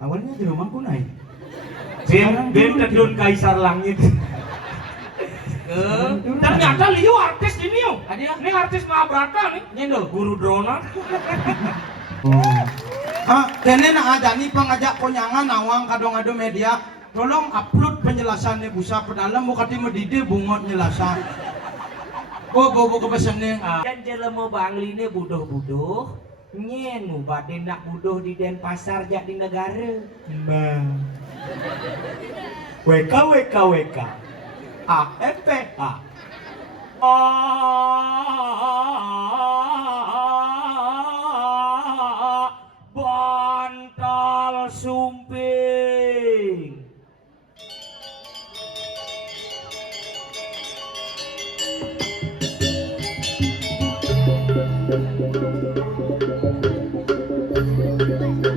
Awalnya di rumahku naik. Ben terjun kaisar langit. Ternyata Liu artis ini yo. Ini artis Mahabharata nih. Nyendol guru drona. Kene nak ajani pengajak konyangan awang kadang-kadang media. Tolong upload penjelasannya busa pedalam bukati medide bungot nyelasan. Bobo kepesannya. Dan jelema bangli ini budoh-budoh. Nyen mu bade nak budoh di Denpasar jak di negara. Bang. WK. AFPH. Bantal sumping. Bantal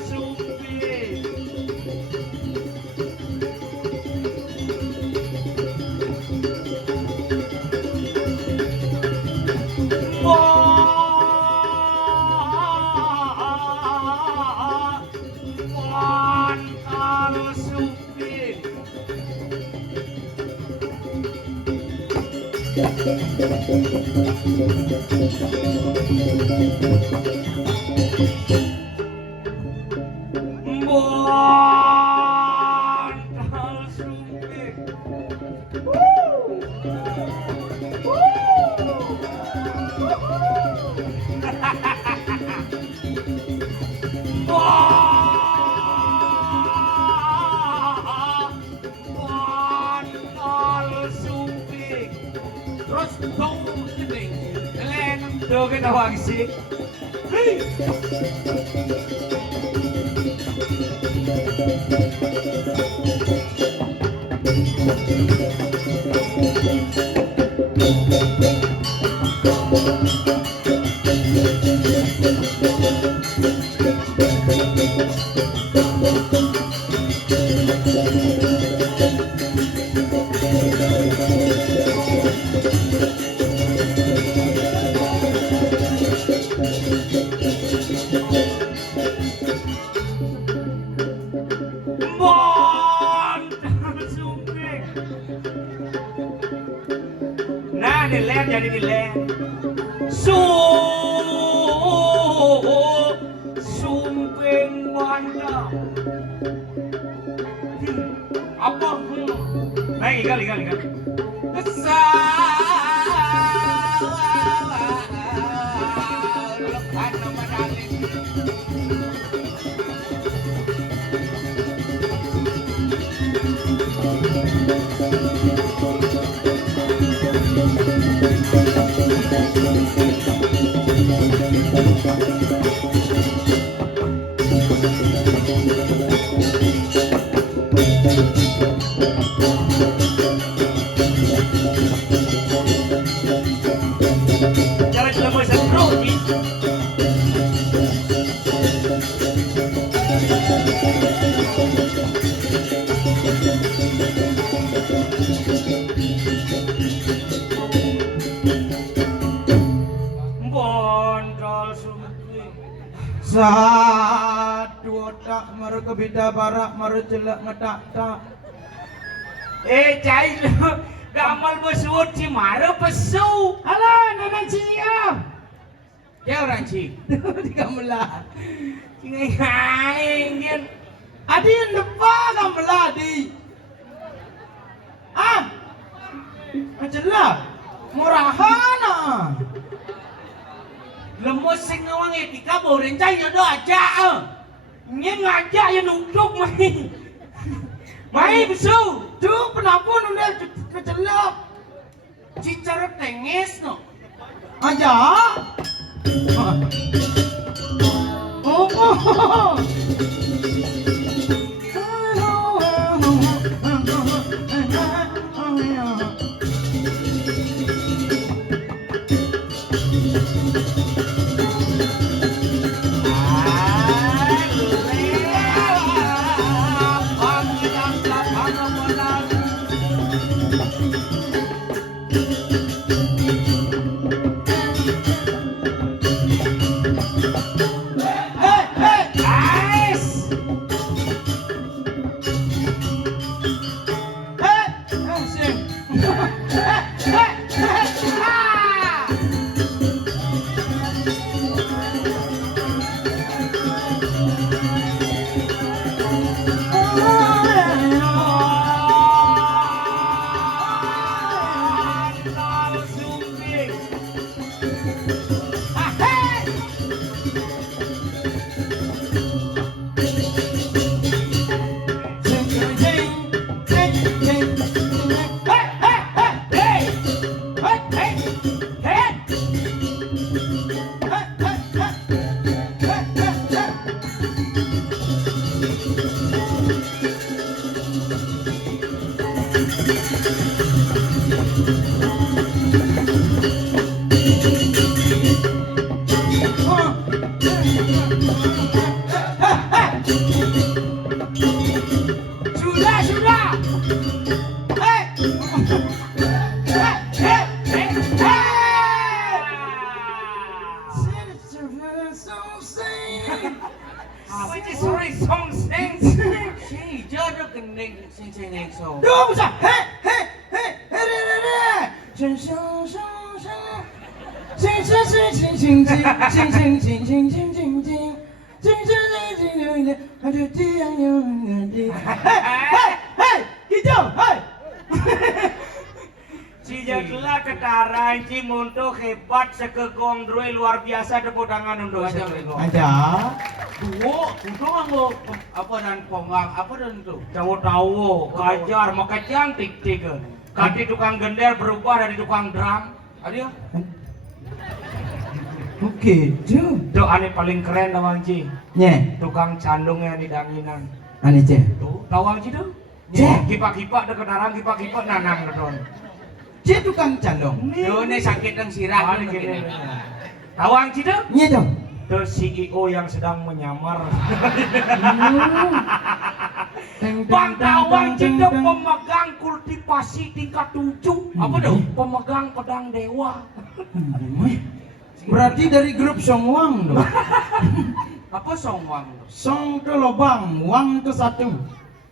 sumping. Bantal sumping. Bantal sumping. Bantal sumping. Terus bau gede. Kalian tuh kita wangsi. Bantal sumping. Nah, dilen jadi dilen. Sumping bantal. Apa? Lagi kali. Jangan cuma bisa grogi. Bantal sumping. Satu otak maru kebida barak maru celak ngetak-tak. Cai lu gamal besuut si mara pesu. Halo, nenek Cia. Ya orang ci. Di gamelan. Ngai ingin. Adi yang depan gamelan di. Ajalah. Murahan Lemos sing ngawang etika boren cai nyodo aja. Nyen ngajak ya nunduk mai. Mai besu. Tuh penapun udah kecelap. Cicara tengis no. Aja. Oh. Cijaklah ketaran ci monto hebat sekegong droi luar biasa tepuk tangan untuk Aja. Duo, itu nganggo apa dan pongang apa dan itu? Tahu kajar maka cantik tiga. Kaki tukang gender berubah dari tukang drum. Adio. Oke, jo. Itu ane paling keren tawang ci. Nye, Tukang candungnya di danginan. ane ce. Tuh, tawang ci tuh. Cek. Kipak-kipak deket darang kipak-kipak nanam kedon. Ce tukang candong. Tuh nih sakit yang sirah gini. Tawang ci tuh. Nye dong. The CEO yang sedang menyamar. Bang Tawang Cinta pemegang kultivasi tingkat 7. Apa dong? Pemegang pedang dewa. Berarti dari grup Songwang dong. Apa Songwang? Song itu lubang, wang itu satu.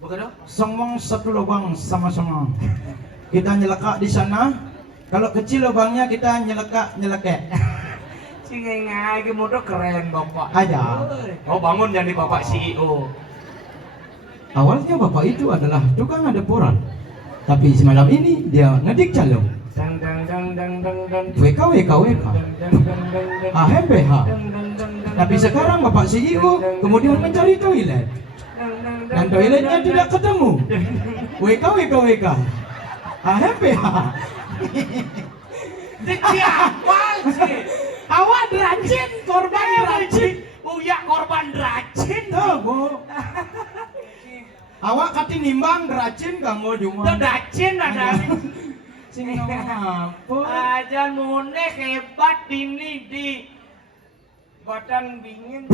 Begitu? Songwang satu lubang sama-sama. Kita nyelekak di sana. Kalau kecil lubangnya kita nyelekek. Singengai ke motor keren bapak. Aja. Oh bangun jadi bapak CEO. Awalnya bapak itu adalah tukang adeporan. Tapi semalam ini dia ngedik calon. Dang dang dang dang dang dang. WK. Ah, HMPH. Tapi sekarang bapak CEO kemudian mencari toilet. Dan toiletnya tidak ketemu. WK. HMPH. Siapa sih? Awak derajin, korban derajin. Uya korban derajin. Tuh, Bu. Awak kati nimbang derajin kanggo Itu cuma. derajin ada. Sing apa? Ajan mune hebat ini di badan dingin.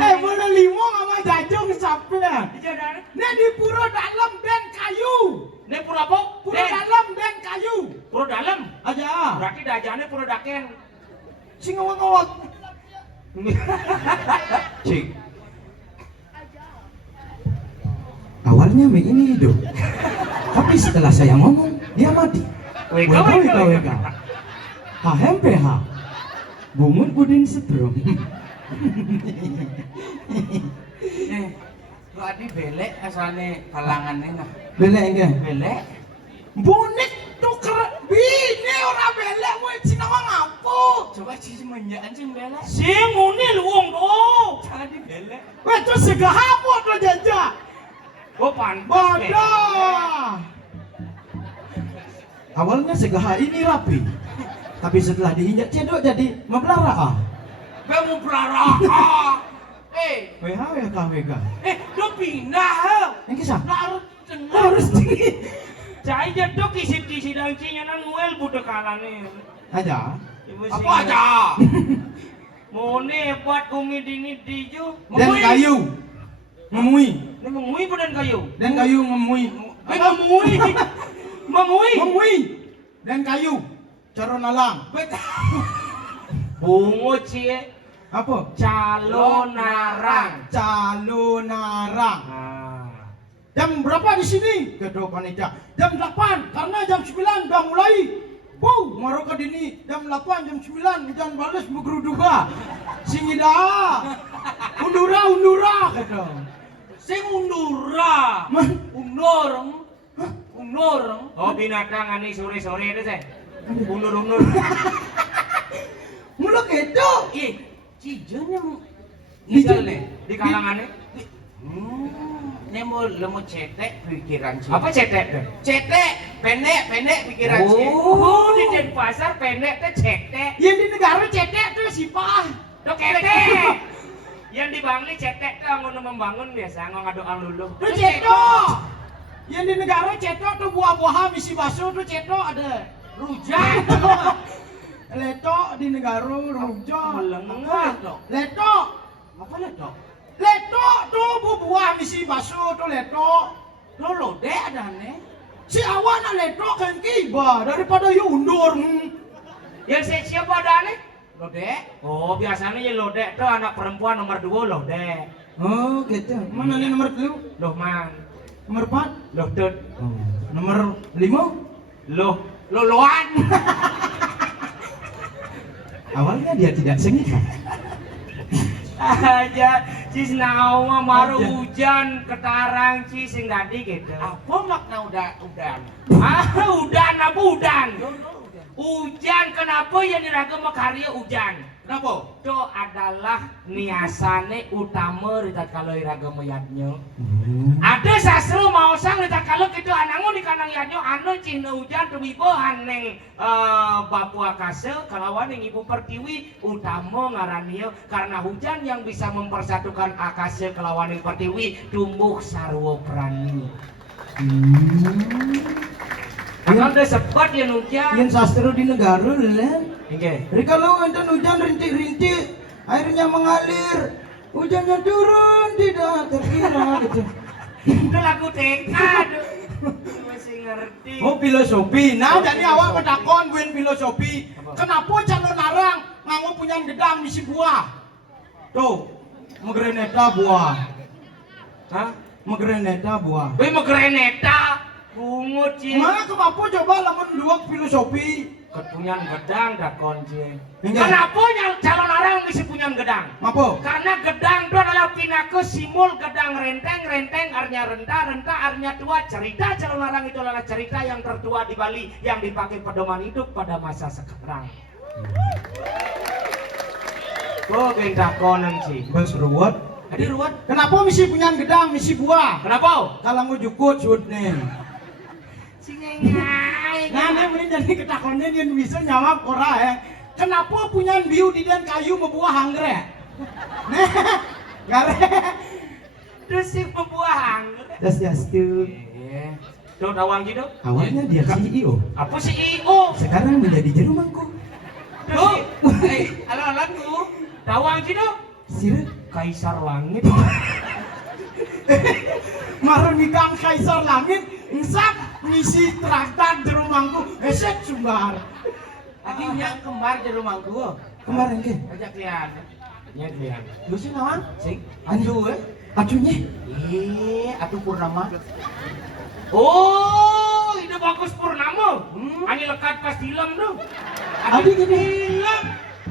Boleh limo sama jajong sampean. Nek di pura dalam dan kayu. Ini pura apa? Pura dalam dan kayu. Pura dalam. Aja. Berarti dajane pura daken. Sing ngawak-ngawak. Cik. Awalnya Mei ini hidup. Tapi setelah saya ngomong, dia mati. WK. HMPH. Bungut Budin Setrum. Lu adi belek asane kalangannya nah. Belek enggak? Belek. Bonek tuker bini ora belek kowe Cinawang apa? Coba cici menjaan sing belek. Sing ngene lu wong do. Adi belek. Kowe itu segah apa to jajak? Oh pantes. Bodoh. Awalnya segah ini rapi. Tapi setelah diinjak cedok jadi membelarak. Kamu pelara. WHWKWK. Do pindah he. Yang kisah? Harus dengar. Harus tinggi. Cai jatuh kisi-kisi dan cinyanan nguel budak kalane. Aja. Apa aja? Mone buat umi dini diju. Dan kayu. Ngemui. Ini mengui dan kayu. Dan kayu ngemui. Mengui. Mengui. Ngemui. Dan kayu. Caron alang. Bungo cie. Apa? Calonarang. Calonarang. Nah. Jam berapa di sini? Kedua panitia. Jam 8 karena jam 9 udah mulai. Wow, maro ke dini jam 8 jam 9 hujan balas begeruduga. Singida. Undura kata. Sing undura. Undur. Undur. Oh binatang ani sore-sore itu saya. Undur. Mula kedo. Cijennya tinggal nih di kalangannya. Ini mau lemu cetek pikiran sih. Apa cetek? Cetek, pendek pikiran sih. Oh, di Denpasar pendek teh cetek. Yang di negara cetek tuh sipah. Tuh ketek. Yang di Bangli cetek tuh anggun membangun biasa ngaduk luluh. Tuh cetok. Yang di negara cetok tuh buah-buahan misi baso tuh cetok ada. Rujak. Letok di negara rujak. Letok. Apa letok? Letok tuh buah misi baso tuh letok. Lo lode ada nih. Si awan letok kan kiba daripada you undur. Yang siapa ada nih? Lode. Oh biasanya ya lode tuh anak perempuan nomor 2 lode. Oh gitu. Mana nih nomor 3? Loh man. Nomor 4? Loh tut. Nomor 5? Loan. Awalnya dia tidak sengit. Aja cis nawa maru hujan ketarang cis sing tadi gitu. Apa makna udan? Udan apa udan? Hujan kenapa yang diragam karya hujan? Kenapa? Itu adalah niasane utama di kalau iragam yadnya. Ada sastra mau sang di kalau gitu anangu di kanang yadnya anu cina hujan tumibo haneng bapu akase kalawan yang ibu pertiwi utama ngaranio karena hujan yang bisa mempersatukan akase kelawan yang pertiwi tumbuh sarwo prani. Akan ada sebat yang hujan. Yang sastra di negara lah. Oke. Jadi kalau enten hujan rintik-rintik, airnya mengalir, hujannya turun tidak terkira gitu. Itu lagu TK, aduh. Masih ngerti. Oh filosofi. Nah jadi awak pedakon buin filosofi. Kenapa calon narang nganggo punya gedang misi buah? Tuh, megreneta buah. Hah? Megreneta buah. Be mau greneta. Bungut sih. Mana kenapa coba lamun dua filosofi? Kepunyan gedang dakon sih. Enggak. Kenapa calon orang mesti punya gedang? Apa? Karena gedang itu adalah pinake simul gedang renteng artinya renta artinya tua. Cerita calon orang itu adalah cerita yang tertua di Bali yang dipakai pedoman hidup pada masa sekarang. Oh, gendakonan sih. Bas ruwet. Adi ruwet. Kenapa misi punya gedang, misi buah? Kenapa? Kalau mau jukut sud nih. Singengai. Nah, ini jadi ketakonnya dia bisa nyawab ora ya. Kenapa punya biu di dan kayu membuah anggrek? Nah, gare. Terus si pembuah anggrek. Dastu. Tuh tawang gitu. Awalnya dia CEO. Apa sih CEO? Sekarang menjadi juru mangku. Tuh. Ala-ala tuh. Tawang gitu. Sirut. Kaisar langit. Maru nikang kaisar langit, insap ngisi traktat juru mangku. Esek sumbar. Akhirnya kembar di rumahku. Kemarin ke? Ajak lihat. Lihat. Lu sih nawan? Sing. Aduh, aduhnya. Atuh Purnama. Oh, ini bagus Purnama. Ani lekat pas dilem tuh. Adi gini.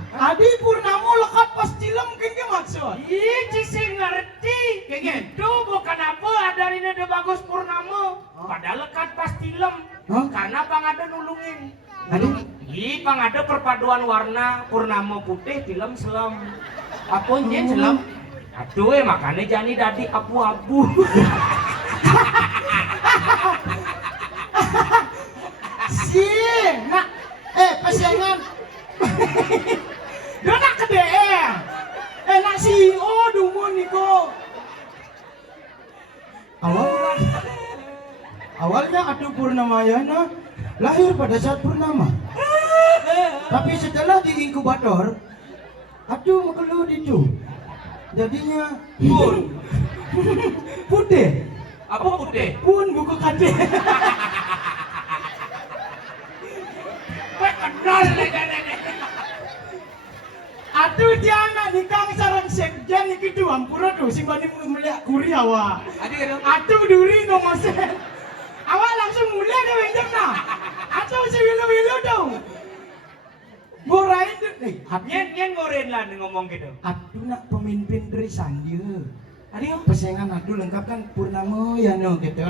Adi Purnama lekat pas dilem kengke maksud. Ih, cisi ngerti. Kayak gitu, bukan apa ada ini ada bagus Purnama. Padahal lekat pas dilem. Karena Bang ada nulungin. Adi? Ih, Bang ada perpaduan warna Purnama putih dilem selam. Apa yang selam? Aduh, makanya jani dadi abu-abu. Sih, nak, pasiengan. Dia nak ke DR. Nak CEO dungu nih Awalnya Atu Purnamayana lahir pada saat purnama. Tapi setelah di inkubator, Atu mengeluh itu. Jadinya Pun. putih. Apa putih? Pun buku kade. Weh kenal nih. Atuh jangan nikah sarang sekjen iki tuh ampura tuh sing bani melihat kuri awak. Atuh duri ngomong sen. Awak langsung mulia ke wejeng nah. Atuh si wilu-wilu tuh. Borain tuh nih. Nyen ngoren lah ngomong gitu. Atuh nak pemimpin dari Sandia. Aduh pesengan atuh lengkap kan Purnama ya no gitu.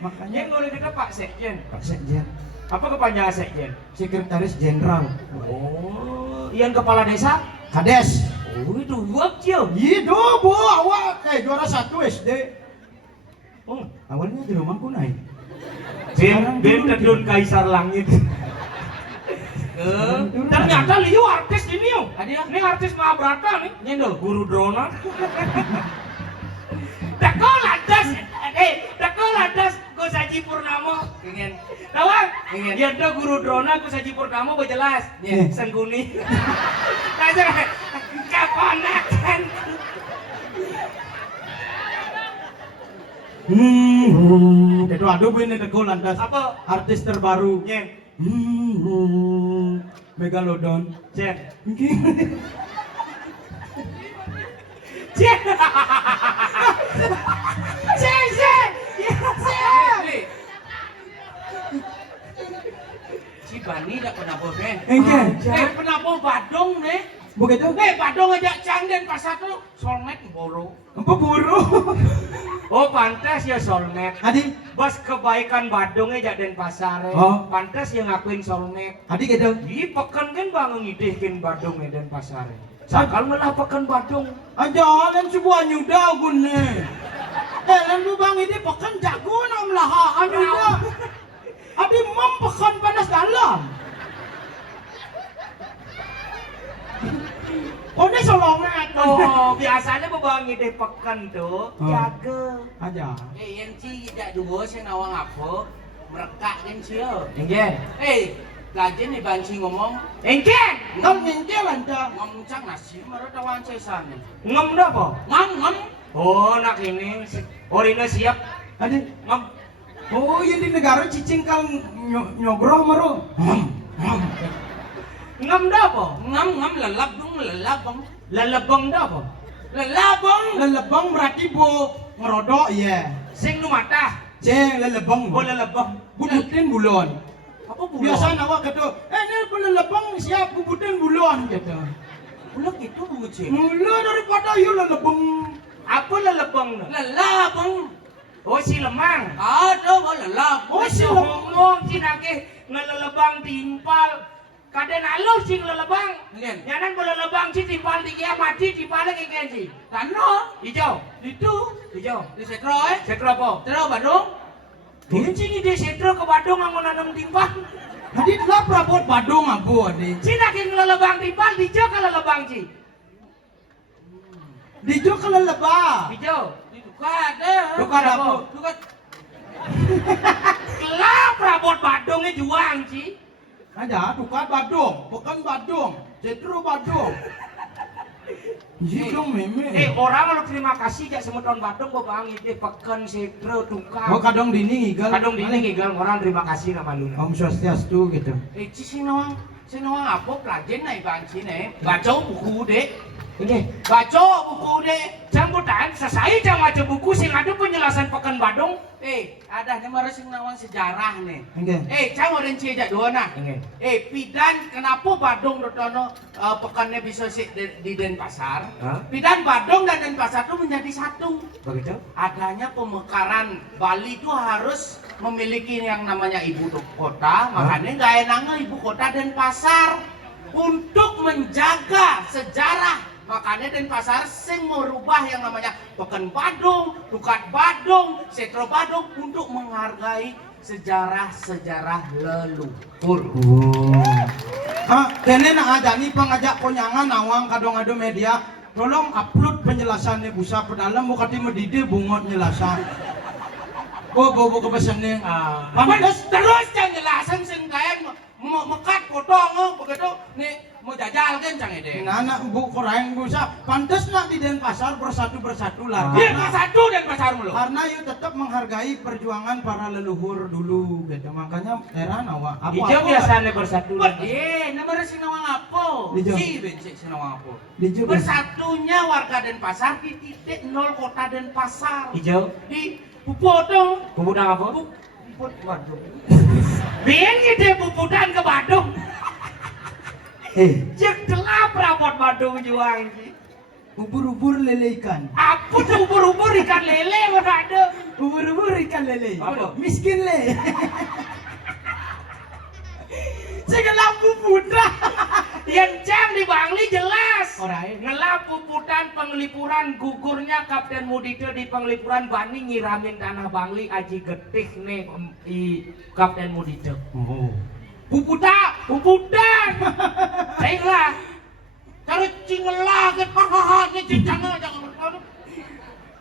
Makanya Nyen ngoren itu Pak Sekjen. Pak Sekjen, Apa kepanjangan Sekjen? Sekretaris Jenderal. Oh, yang kepala desa? Kades. Oh, itu work cio. Itu bu awak juara 1 SD. Oh, Awalnya di rumahku naik. Ben tedun kaisar langit. Ternyata Liu artis ini yo. Ini artis Mahabharata nih. Nyendol Guru Drona. Teko lantas go saji Purnama. Ingin. Tawang? Ingin. Ya do Guru Drona go saji Purnama bo jelas. Sengguni. Kajar kaponakan. Itu aduh ini Teko lantas. Apa? Artis terbaru. Nyeng. Megalodon. Jen. Si Bani dak pernah bosen. Pernah bawa Badung nih. Begitu? Badung aja cangden pas satu solmet boro. Apa buru? Oh pantas ya solmet. Adi, Bos kebaikan Badungnya jaden pasar. Oh. Pantas yang ngakuin solmet. adi gitu. Ih pekan kan bangun ngidihkin Badung dan pasar. Sakal melah pekan Badung. Ajalan sebuah nyuda gune. Lalu bang ini pekan jago nam lah nyuda. Adi mempekan panas dalam. Oh ini solongan. Oh biasanya bebang ngidih pekan tuh jaga. Aja. Yang ci tidak dua saya nawang apa merekak kan cio. Enggen. Pelajar nih banci ngomong Enggen. Kan nyengkel aja. ngomong cang nasi marah tawan saya sana. Ngem dah po. Ngam. Oh nak ini. Orina siap. Adi. Ngem. Oh yang di negara cicing kan nyogroh maru. Ngem dah po. Ngam lelap dong lelabang. Lelebeng dah po. Lelabang. Lelebang berarti bu ngerodok ya. Sing nu matah. Ceng lelebang. Oh lelebeng. Bubutin bulon. Apa bulan? Biasa nawak kata, ini lelebang siap bubutin bulon gitu. Bulan itu bunga cio. Mula daripada you lelebang. Apa lelebeng no? Lelabang. Oh si lemang. Ada apa lelabang? Oh si ngomong cinake ngelelebang timpal. Kaden alus sing lelebang. Ngien. Nyanan lelebang si timpal di kia mati timpalnya kayak si. Tano. Hijau. Itu. Hijau. Di sekro Sekro apa? Terus Badung. Ini sini dia setro ke Badung ngomong nanam timpal. Tadi telah perabot Badung abu adik. Cina king lelebang timpal hijau ke lelebang si. Dijo ke lelebah. Hijau. Tukar deh. Tukar apa? Tukar. Kelap perabot Badungnya juang si. Aja tukar Badung, bukan Badung, Cetro Badung. Iya meme. Orang lu terima kasih jak semeton Badung bapak ide pekan setro tukar. Oh kadang dini igal. Kadang dini ngigal orang terima kasih nama lu. Om Swastiastu gitu. Ci sinawang apa pelajar naik banci nih. Baca buku dek. Ini Baca buku dek. sambutan selesai jam aja buku sing ada penjelasan pekan Badung. Ada nih marah sing nawang sejarah nih. Oke. Cang orang cia dua nah. Ingin. Pidan kenapa Badung Dotono pekannya bisa di Denpasar? Hah? Pidan Badung dan Denpasar itu menjadi satu. Begitu? Adanya pemekaran Bali itu harus memiliki yang namanya ibu kota, makanya nggak enaknya ibu kota Denpasar untuk menjaga sejarah. Makanya Denpasar sing merubah yang namanya Pekan Badung, Tukat Badung, Setro Badung untuk menghargai sejarah-sejarah leluhur. Kene nak ada nih pengajak konyangan nawang kadang-kadang media Tolong upload penjelasannya busa pedalam mau kati medide bungot nyelasan. Bobo kepesannya. Pantes terus can jelasan sing kaen mekat potong begitu nih mau jajal kan cang ede. Nah, anak bu korang busa pantes nak di Denpasar bersatu lah. Iya bersatu dan pasar mulu. Karena yuk tetap menghargai perjuangan para leluhur dulu gitu. Makanya heran awak. Hijau biasanya bersatu. Nama Sinawang apa? Hijau. Si benci Sinawang apa? Hijau. Bersatunya warga Denpasar di titik 0 kota Denpasar. Hijau. Di Pupotong. Puputang apa? Puput Badung. Biar gitu puputan ke Badung. Cek delap rapot Badung juang. Ubur-ubur lele ikan. Apa tuh ubur-ubur ikan lele mana ada? Ubur-ubur ikan lele. Apa? Miskin le. Saya lampu putra. Yang jam di Bangli jelas. Orang Ngelap puputan penglipuran gugurnya Kapten Mudito di penglipuran Bani nyiramin tanah Bangli aji getih nih di Kapten Mudito. Oh. Puputan. Baiklah. Cari cingelah ke hahaha ke jangan.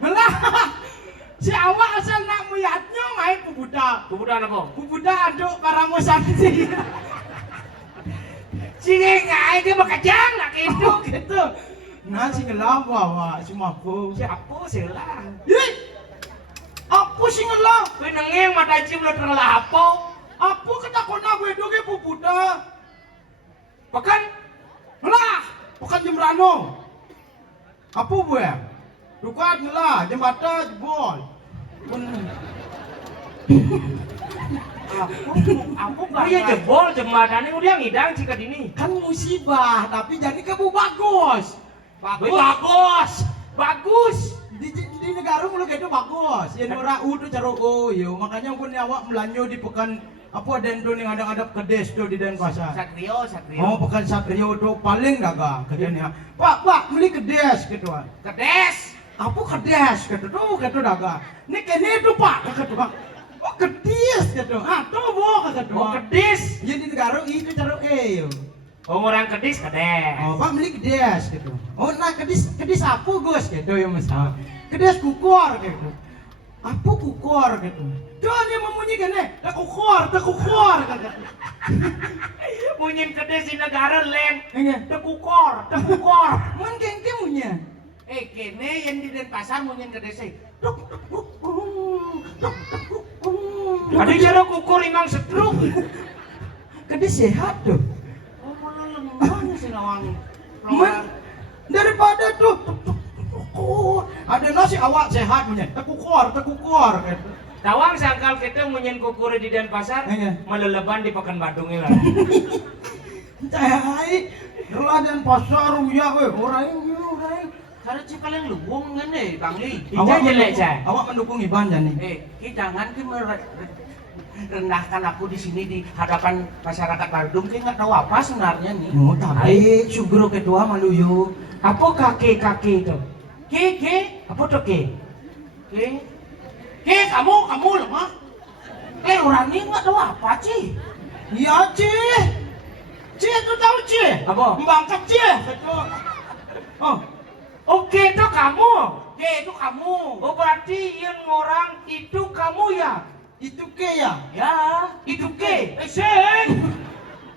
Belah. Si awak asal nak melihatnya main puputa. Puputan apa? Puputa aduk para musanti. Sige ngai dia makajang nak itu. Gitu. Nah si ngelap awak cuma aku. Siapa sila? Ih. Apa sih ngelap? Kau nengeng mata cim lo terlalu apa? Apa ketakona gue doge puputa? Pekan Lah, bukan Jembrano. Apa gue? Dukat lah, jembatan jebol. Aku ya jebol jembatannya udah ngidang jika dini. Kan musibah, tapi jadi kebu bagus. Bagus. Di negara mulu gitu bagus. Ya ora udah caro oh yo, makanya pun awak melanjo di pekan apa dendo yang ada kedes tuh di Denpasar. Satrio. Oh, pekan Satrio tuh paling dagang kerjanya. Pak, beli kedes gitu. Kedes. Apa kedes gitu tuh dagang. Ini kene tuh Pak, gitu Pak. Oh, kedes gitu. Ah, tuh bo gitu. Oh kedis. Ya di negara itu caro yo. Oh orang kedis kedis. Oh, Pak beli kedes gitu. Oh, nah kedis apa Gus gitu ya Mas. Kedes kukor gitu. Apa kukor gitu. Jangan dia memunyikan tak kukor gitu. Munyin kedis di negara lain. Enggak. Tekukor. Man kengke munya. Kene yang di Denpasar mungkin kedes. Ada cara kukur imang setruk. Kedis sehat tuh. Oh, malah lemah Sinawang. Man daripada tuh ada nasi awak sehat punya tekukor gitu. Tawang sangkal kita munyin kukur di Denpasar, Iya. meleleban di Pekan Badung ini lah. Cai Rela Denpasar ya we orang. Cara kalian luwung ngene Bangli. Ija jelek cai. Awak mendukung Iban jani. Ki jangan ki rendahkan aku di sini di hadapan masyarakat Bandung. Ki nggak tahu apa sebenarnya nih. Oh, tapi sugro kedua maluyu. Apa kaki itu? Ki, Apa tuh ki? kamu lemah. Orang ini nggak tahu apa Ci. Iya, Ci itu tahu Ci. Apa? Mbangkat Ci. Oh, Oke itu kamu. Itu kamu. Oh berarti yang orang itu kamu ya? itu ke ya? Ya, itu ke. Seng.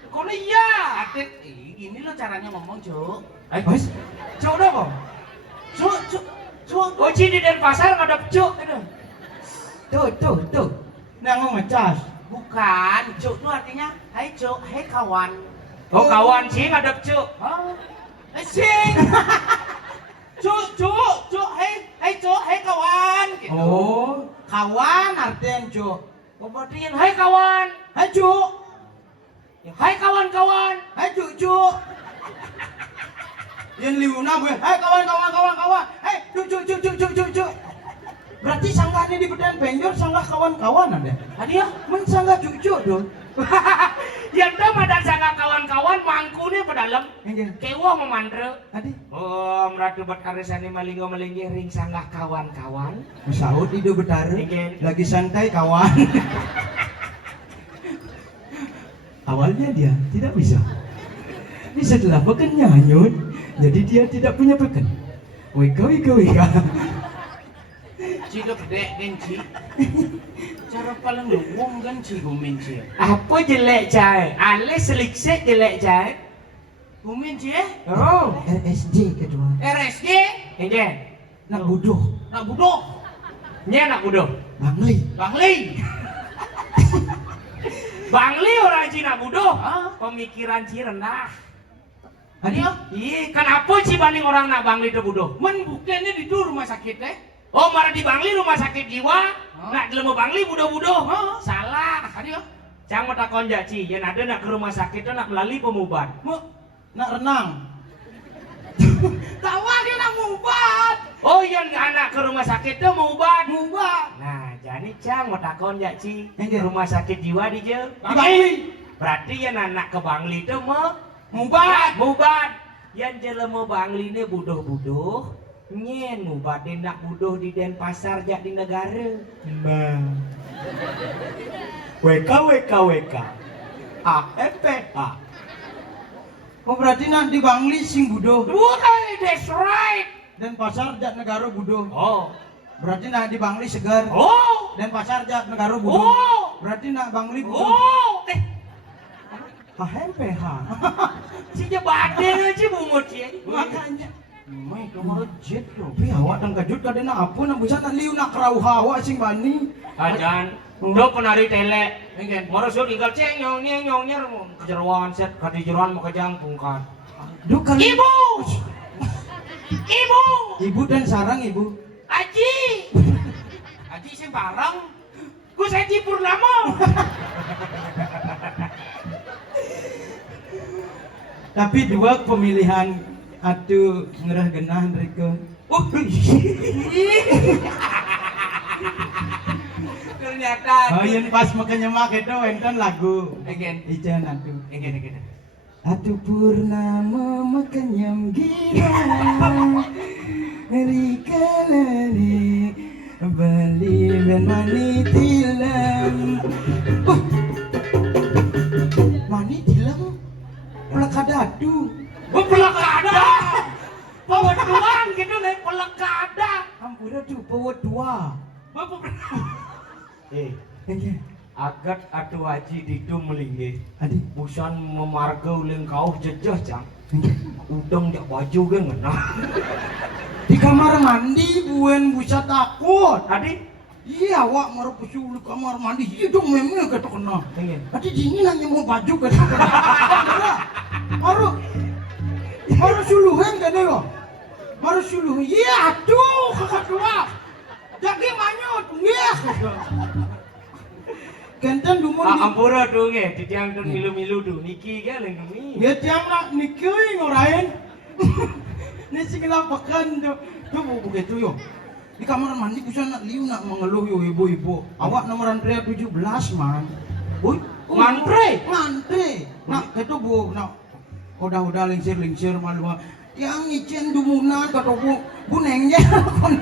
Kau iya. Atit, ini lo caranya ngomong, Cuk. Ayo bos. Cuk dah kok. Cuk. Oci di Denpasar ngadap cuk itu. Tuh. Nang ngecas. Bukan, Cuk itu artinya hai Cuk, hai kawan. Oh kawan sih ngadap cuk. Sing. Cuk, hai Cuk, hai kawan. Gitu. Oh, kawan artian Cuk. Oh berarti yang hai kawan. Hai Cuk. Hai kawan-kawan. Hai Cuk. Yang liuna gue. Hai kawan. Hai Cuk. Berarti sanggahnya di Bedan Penjor sanggah kawan-kawan ada. Tadi ya? Men sanggah Cuk dong. Yang dah madan sangat kawan-kawan mangkune pedalam. Enggak. Kewa memandre. Tadi. Oh, meratu buat karesane malinggo melinggi ring sanggah kawan-kawan. Saud itu betar. Enggak. Lagi santai kawan. Awalnya dia tidak bisa. Setelah bekennya hanyut, jadi dia tidak punya beken. Wika. Ci udah gede kan Ci. Cara paling luwung kan Ci gumin Ci. Apa jelek cai? Ale seliksek jelek cai. Gumin Ci ya? Oh, RSD kedua. RSG ini. Nak bodoh. nak budok. Nya anak bodoh. Bangli. Bangli. Bangli orang Cina bodoh. Hah? Pemikiran Ci rendah. Adio, Iya, kenapa Ci banding orang nak Bangli itu bodoh? men buktinya di tuh rumah sakit deh. Oh, marah di Bangli rumah sakit jiwa. Nak di Bangli bodoh-bodoh. Hah? Salah. Adio, Cang mau takon jak Ci, yang ada nak ke rumah sakit tu nak melalui pemubat. Nak renang. tawa dia nak mubat. Oh, yang anak ke rumah sakit tu mau ubat. Mubat. Nah, jadi Cang mau takon jak Ci, Engke. rumah sakit jiwa di je. Di Bangli. Berarti yang anak ke Bangli tu mau Mubat. mubat. Yang jelema Bangli ni budoh-budoh, nyen mubat dia nak budoh di Denpasar jak di negara. Bang. WK. AFPH. Oh berarti nak di Bangli sing bodoh. Wah, that's right. Dan pasar jak negara bodoh. Oh. Berarti nak di Bangli segar. Oh. Dan pasar jak negara bodoh. Oh. Berarti nak Bangli bodoh. Oh. HMPH. Si je badai je bungut je. Makanya. Mai kamar jet lo. Tapi awak tang kejut kadena apa nak bisa nak liu nak kerau hawa sing bani. Ajan. Do penari tele. Engen. Moro sur tinggal ceng nyong kejeruan set kadi jeruan mau kejang pungkan. Duh kali. Ibu. Ibu. Ibu dan sarang ibu. Aji. Aji sing bareng. Ku Haji Purnama. Tapi dua pemilihan atu ngerah genah mereka. Ternyata. Oh yang pas makan nyemak itu enten lagu. Engen. Ijan atu. Engen. Atu purnama makanyam gira. Rika lari bali ben mani tilam. Mani tilam. Pelakada atu. Pelakada. Peweduan gitu nih pelakada. Ampura tu pewet dua. Agat atu Haji ditu melinggih. Adi. Busan memarga uleng kau jejah cang. Udang jak baju kan ngena. Di kamar mandi buen busa takut. Tadi Iya awak maru pesul di kamar mandi. Iya dong memang kata kena. pengen. Tadi dingin hanya mau baju kata kena. Maru suluhan kan yo. Maru suluhan. Iya aduh kakak tua. Jadi manyut. Iya. Kenten dumun di. Ampura tu nge, titiang tu milu-milu tu. Niki ke leng ni. Ya tiang nak nikui ngorain. Ni singlah pakan tu. Tu begitu yo. Di kamar mandi bisa nak liu nak mengeluh yo ibu-ibu. Awak nomoran pria 17 man. Uy, Ngantri? Ngantri. Nak itu bu nak udah lingsir malu. Yang ngicen dumunan kata bu nengnya kon.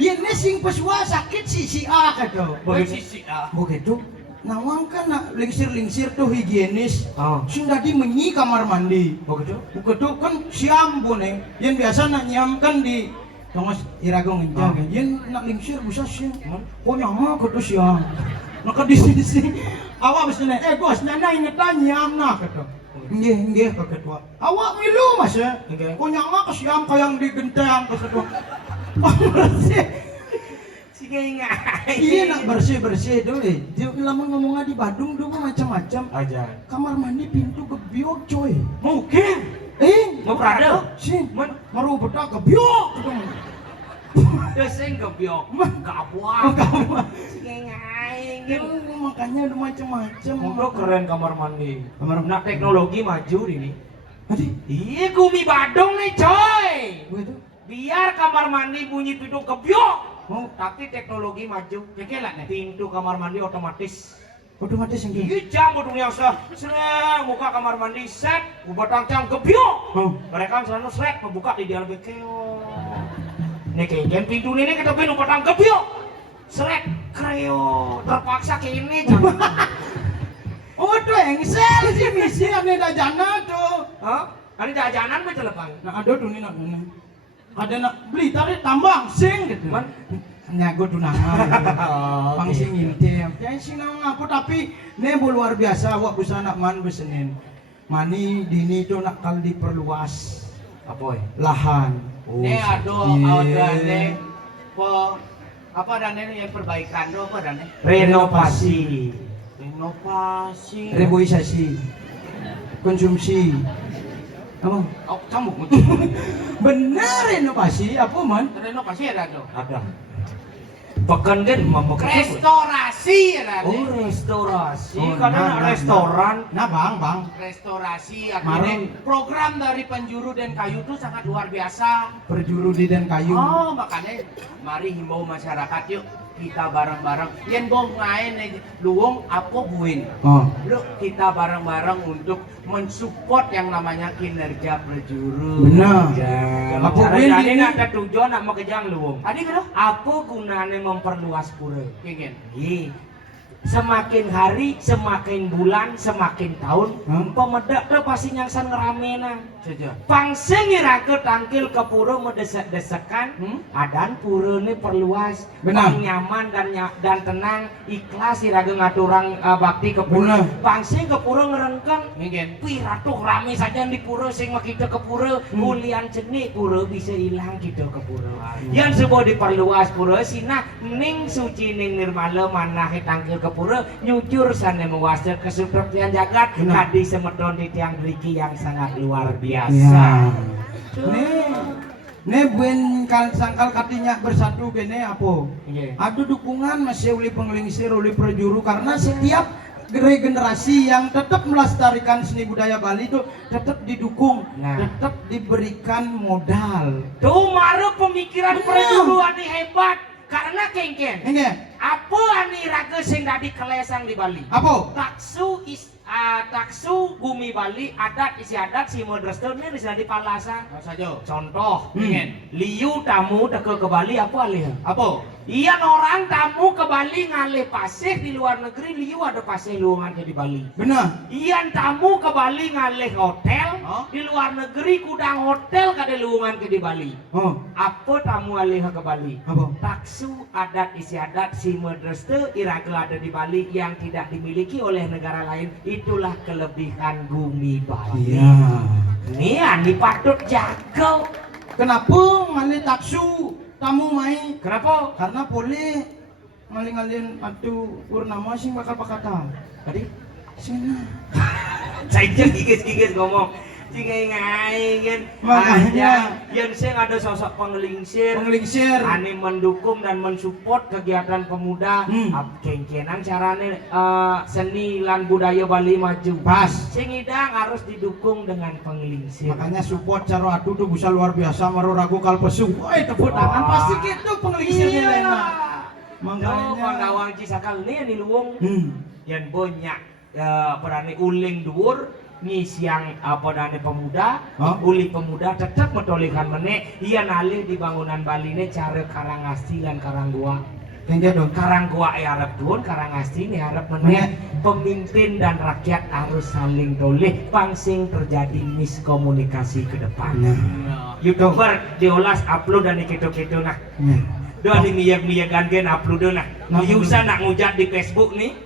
Ini sing pesua sakit si A kata. Begitu. Begitu. Nawang kan nak lingsir tuh higienis. Oh. Sudah di menyi kamar mandi. Begitu. Begitu kan siam bu neng. Yang biasa nak nyiamkan di tongos iragong enja kan. Yang nak lingsir bisa siam. Kok nyama kata siam. Maka di sini awak mesti bos nana ingetan nyiam nak kata. Nggih kata tua. Awak milu mas ya. Kok nyama ke siam kayang di genteng kata tua. Bersih. Sige ingat. Iya nak bersih dulu. Dia lama ngomongnya di Badung dulu macam-macam. Aja. Kamar mandi pintu kebiok coy. Mungkin. Mau berada? Sih, maru bedak kebiok ketemu. Deseng kebiok. Kabuan. Sige ingat. Makanya udah macam-macam. Ngobrol keren kamar mandi. Kamar Nah teknologi maju ini. Adi, Iya Gumi Badung nih coy. gue tuh Biar kamar mandi bunyi pintu kebiok. mau Tapi teknologi maju. Kekelah nih. Pintu kamar mandi otomatis. otomatis yang gitu. Iya jam dunia sah. Serang buka kamar mandi set. Ubatang cang kebiok. Oh, Mereka selalu seret membuka di dalam bekeo. Nih kayaknya pintu ini kita pintu ubatang kebiok. Seret kreo. Terpaksa kayak ini jangan. oh tuh engsel sih misi ane dah jana tuh. Hah? Ini jajanan betul lepas. Nah ada tuh nih nak. Ada nak beli tarik tambang sing gitu. Man? Nyago tunangan. Oh, Pang sing intip. Ya sing nang apa tapi ne luar biasa awak bisa nak man besenin. Mani dini itu nak kal diperluas Apa ya? lahan. Nih aduh, ada nih apa dan ini yang perbaikan do apa dan ini? Renovasi. Renovasi. Reboisasi. Konsumsi. Apa? Oh, kamu Benar renovasi apa man? renovasi ada do. Ada. Pekan kan Restorasi ada. Oh, restorasi. Oh, Karena nah, restoran. Nah bang. Restorasi Marun. artinya program dari penjuru dan kayu itu sangat luar biasa. Berjuru di dan kayu. Oh, makanya mari himbau masyarakat yuk kita bareng-bareng. Yen bong ngain luwung apa buin. Oh. Bro, kita bareng-bareng untuk mensupport yang namanya kinerja penjuru. Benar. Ya, Apa cara buin jadi ini? nak ada tujuan nak mau kejang luwung. Adi kan? Apa gunanya memperluas pura? Ingin. Ye. Semakin hari, semakin bulan, semakin tahun, pemedak tuh pasti nyangsan ngeramena. Saja. Pangsing iraga tangkil ke pura mendesak-desakan, adan pura ini perluas, Benar. pang nyaman dan tenang, ikhlas iraga ngaturang bakti ke pura. Benar. Pangsing ke pura ngerengkeng, Ingin. piratuh rame saja di pura sing mah kita ke pura, ulian jenik pura bisa hilang kita ke pura. Yang sebuah diperluas pura sina ning suci ning nirmala manahe tangkil ke pura nyujur sane mewasir kesupretian jagat Benar. kadi semedon di tiang beriki yang sangat luar biasa. Ya. Ne buen sangkal katinya bersatu gini apa? Iya. Ada dukungan masih oleh penglingsir oleh perjuru karena setiap regenerasi yang tetap melestarikan seni budaya Bali itu tetap didukung, Nah. tetap diberikan modal. Tuh maru pemikiran perjuru ani hebat karena kengken. Ini Apa ani raga sing dadi kelesang di Bali? apa? Taksu bumi Bali adat isi adat si modresto ini bisa di Palasa. Saja. Contoh, Ingin. liu tamu teke ke Bali apa alih? Apa? Iya orang tamu ke Bali ngalih pasir di luar negeri liu ada pasir luangan di Bali. Benar. Iyan tamu ke Bali ngalih hotel Oh. di luar negeri kudang hotel kada luangan di Bali. Oh, Apa tamu alih ke Bali? apa? Taksu adat istiadat si medreste iraga ada di Bali yang tidak dimiliki oleh negara lain. Itulah kelebihan bumi Bali. Iya. Ini ani patut jaga. Kenapa ngalih taksu tamu mai? Kenapa? Karena boleh ngalih-ngalih atu purnama sing bakal pakata. Tadi Sini. saya gigis-gigis ngomong. Cingai kan. Makanya. Yang sing ada sosok penglingsir. Penglingsir. Ani mendukung dan mensupport kegiatan pemuda. Kengkenan carane seni lan budaya Bali maju. Pas. Sing idang harus didukung dengan penglingsir. Makanya support caro atu tuh bisa luar biasa maru ragu kal pesu. Woi tepuk tangan Wah. pasti gitu penglingsirnya Iya. Lena. Makanya Makanya. Pandawang Cisakal ini di luwung Hmm. yang banyak perani uling dhuwur ngisiang podane pemuda, Hah? uli pemuda tetap metolikan meneh iya nalih di bangunan Bali ini cara Karangasti dan Karanggua. Kengke dong. Karanggua arep tuun, Karangasti ini arep meneh. Pemimpin dan rakyat harus saling toleh, pangsing terjadi miskomunikasi ke depan. YouTuber diolas upload dan gitu-gitu nah. Doa di miyag-miyagan gen upload nah. Usah nak ngujat di Facebook nih.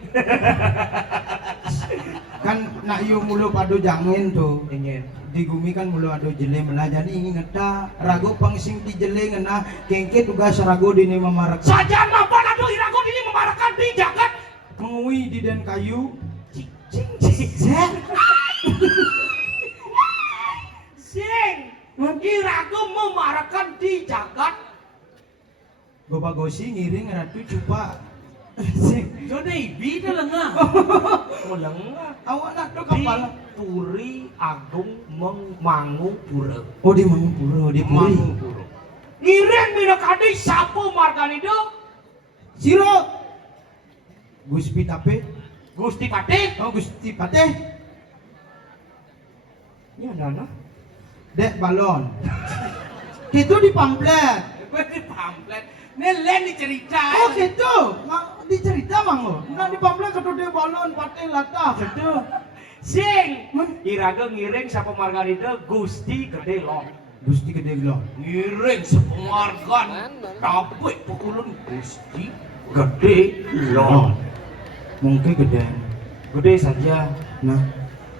Kan nak yu mulu padu jangin tuh. Ingin. Di gumi kan mulu ado jele melah jadi ingin ngeta ragu pangsing di jele ngena kengke tugas ragu dini memarak Saja mampu aduh irago ini memarakan di jagat. mengui di dan kayu Sing irago memarakan di jagat. Bapak gosi ngiring ratu cupa sing Jadi bida lengah. Melengah. awak nak tuh Di kapal Puri Agung Mangu Pura. oh di Mangupuro di Puri Pura. Ngiring mina kadi sapu marganido Siro Gusti Tape Gusti Patih. oh Gusti Pateh Ini ada dek balon itu di pamflet Gue di pamflet. Nelen dicerita. oh gitu nggak dicerita mango nggak di pamflet ketu dek balon Pateh latah gitu Sing iraga ngiring sapu marganido Gusti Gede Long. Gusti gede gelon. Ngiring sepenghargaan tapi pukulun Gusti gede lon. Mungkin gede. Gede saja. Nah,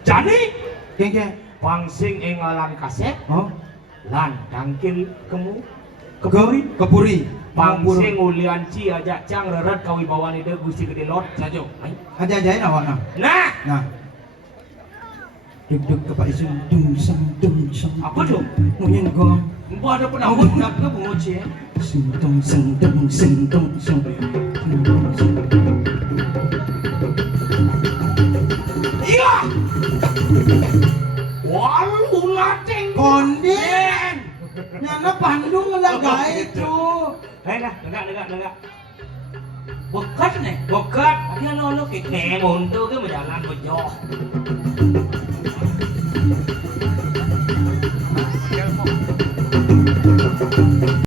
Jadi kengke. pangsing engalan kaset Oh, lan dangkil kemu kepuri. pangsing ulian ci ajak cang reret kawibawan ide Gusti gede lot saja. Aja ajain awak nah. Nah, Nah. Duk ke Pak Isun dung sung. apa tuh? Munyin gong. Empu ada penambut nak ke bungoci ya. Sung sung. Iya. Walu lateng Konden. Nyana Bandung lah guys cu. Nah, negak. Bekat nih. Bokat. Dia nolok ke Nih, mundur ke menjalan bejoh.